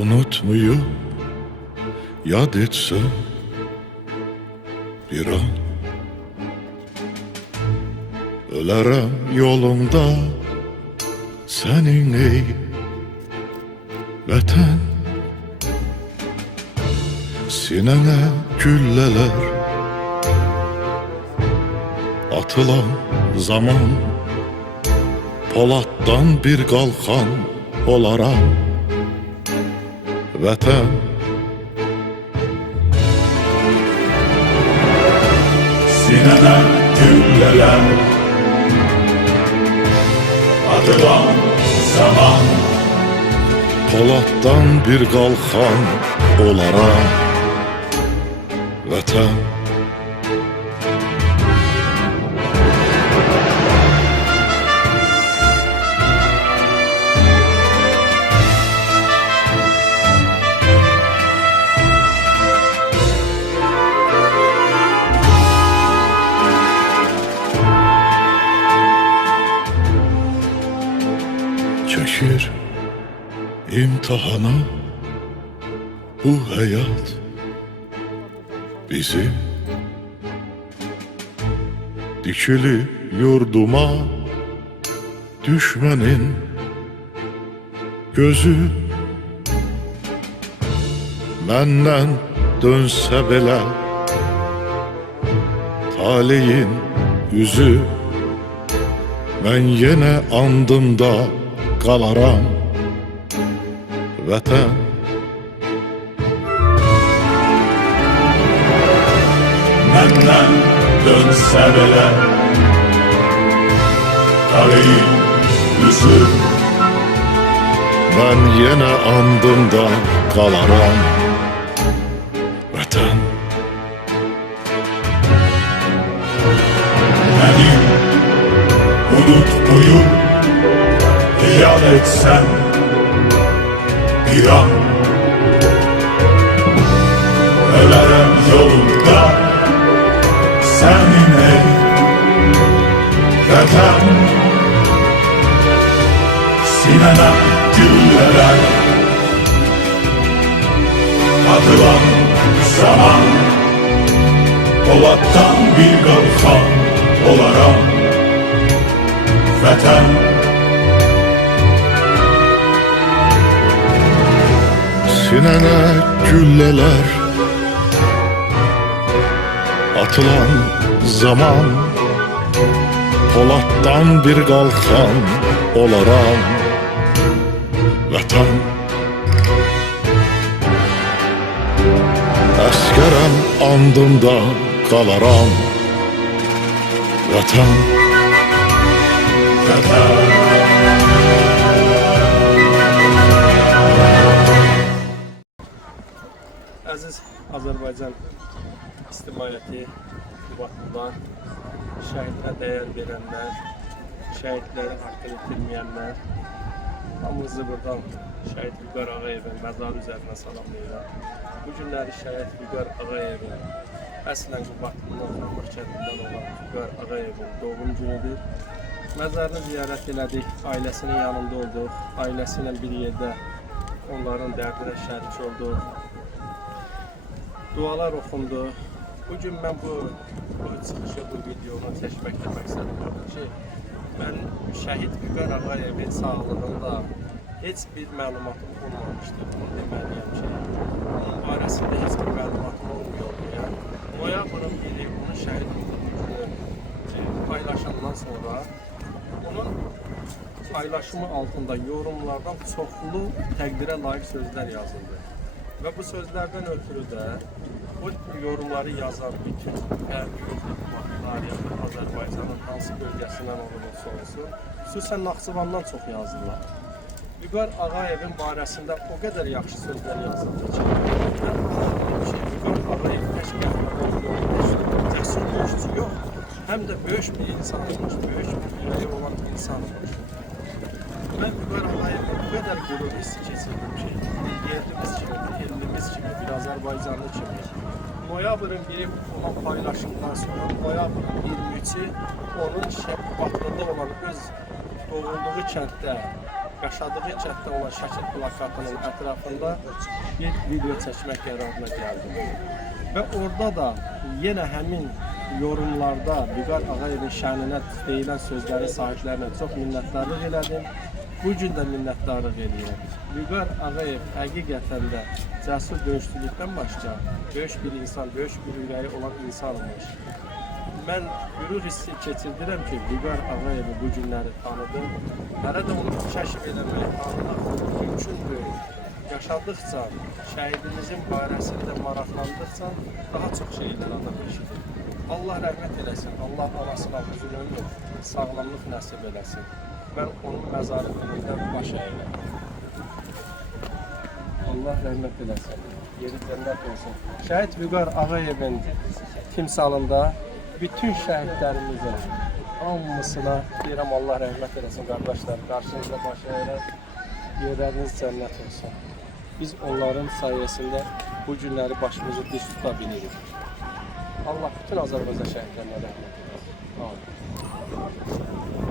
Unutmayı yad etsem bir an, ölərəm yolunda senin ey vətən. Sinene güllələr atılan zaman, Polatdan bir qalxan olaram vətən. Sinene güllələr atılan zaman, Polatdan bir qalxan olaram vətən. Çəkir imtihana bu həyat bizi, dikili yurduma düşmənin gözü. Məndən dönsə belə taleyin yüzü, mən yenə andımda qalaram vətən. Məndən dönsə belə taleyin yüzü, mən yenə andımda qalaram vətən. mənim unutmayı yad etsem bir an, ölərəm yolunda senin ey vətən. Sinene güllələr atılan zaman, Polatdan bir qalxan olaram vətən. Sinene güllələr atılan zaman, Polatdan bir qalxan olaram vətən. Əskərəm andımda qalaram vətən. Vətən. Əziz Azərbaycan ictimaiyyəti, Bakılar, şəhidlərə dəyər verənlər, şəhidlərin haqqını itirməyənlər, hamımızı buradan şəhid Vüqar Ağayevin məzarı üzərinə salamlayıraq. Bu günləri şəhid Vüqar Ağayevin, əslən Bakılar kəndindən olan Vüqar Ağayevin doğum günüdür. Məzarını ziyarət elədik, ailəsinin yanında olduq, ailəsilə bir yerdə onların dərdinə şərik olduq. Dualar oxundu. Bugün mən bu çıxışı, bu videonu çəkməklə məqsədim odur ki, mən şəhid Vüqar Ağayevin sağlığında heç bir məlumatım olmamışdır. Bunu deməliyəm ki, onun barəsində heç bir məlumatım olmuyor. Noyabrın biri onun şəhid olduğunu paylaşandan sonra onun paylaşımı altında yorumlardan çoxlu təqdirə layiq sözlər yazıldı. Və bu sözlərdən ötürü də bu yorumları yazan bütün Bakılar, Azərbaycanın hansı bölgəsindən olursa olsun, xüsusən Naxçıvandan çox yazdılar. Vüqar Ağayevin barəsində o qədər yaxşı sözlər yazıldı ki, Vüqar Ağayev təşkilatında cəsur boşçu yox, həm də böyük bir insanmış, böyük bir ürəyi olan insanmış. Mən Vüqar Ağayevə bu qədər qürur hissi keçirdim ki, yerlimiz kimi, elimiz kimi, bir Azərbaycanlı kimi. Noyabrın biri olan paylaşımdan sonra noyabrın 23-i onun Bakıda olan öz doğulduğu kənddə yaşadığı kənddə olan şəkil plakatının ətrafında bir video çəkmək qərarına gəldim. Və orada da yenə həmin yorumlarda Vüqar Ağayevin şəninə deyilən sözlərin sahiblərinə çox minnətdarlıq elədim. Bu gün də minnətdarlıq eləyirəm. Vüqar Ağayev həqiqətən də cəsur döyüşçülükdən başqa böyük bir insan, böyük bir ürəyi olan insanmış. Mən qürur hissi keçirdirəm ki, Vüqar Ağayevi bu günləri tanıdım. Hələ də onu kəşf eləmək, tanımaq mümkündür. Yaşadıqca, şəhidimizin barəsində maraqlandıqca daha çox şeylər adam eşidir. Allah rəhmət eləsin, Allah anasına uzun ömür, sağlamlıq nəsib eləsin. Mən onun məzarı önündə baş əyirəm. Allah rəhmət eləsin, yeri cənnət olsun. Şəhid Vüqar Ağayevin timsalında bütün şəhidlərimizin hamısına deyirəm Allah rəhmət eləsin qardaşlar. Qarşınızda baş əyirəm, yerləriniz cənnət olsun. Biz onların sayəsində bu günləri başımızı diz tuta bilirik. Allah bütün Azərbaycan şəhidlərinə rəhmət eləsin. Amin.